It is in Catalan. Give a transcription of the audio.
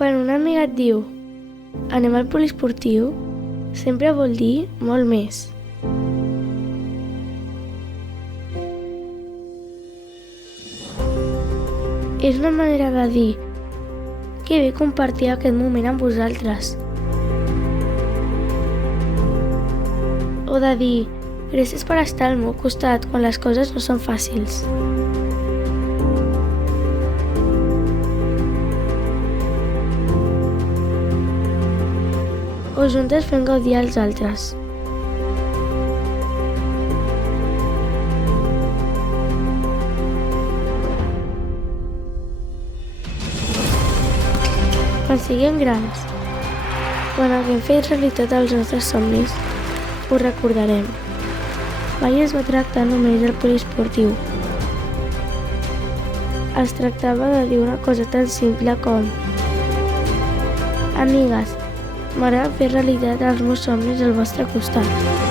Quan una amiga et diu anem al poliesportiu, sempre vol dir molt més. És una manera de dir que bé compartir aquest moment amb vosaltres. O de dir gràcies per estar al meu costat quan les coses no són fàcils. O juntes fem gaudir als altres. Quan siguem grans, quan haguem fet realitat els nostres somnis, ho recordarem. Mai es va tractar només del poliesportiu. Es tractava de dir una cosa tan simple com: amigues, m'agrada fer realitat els meus somnis al vostre costat.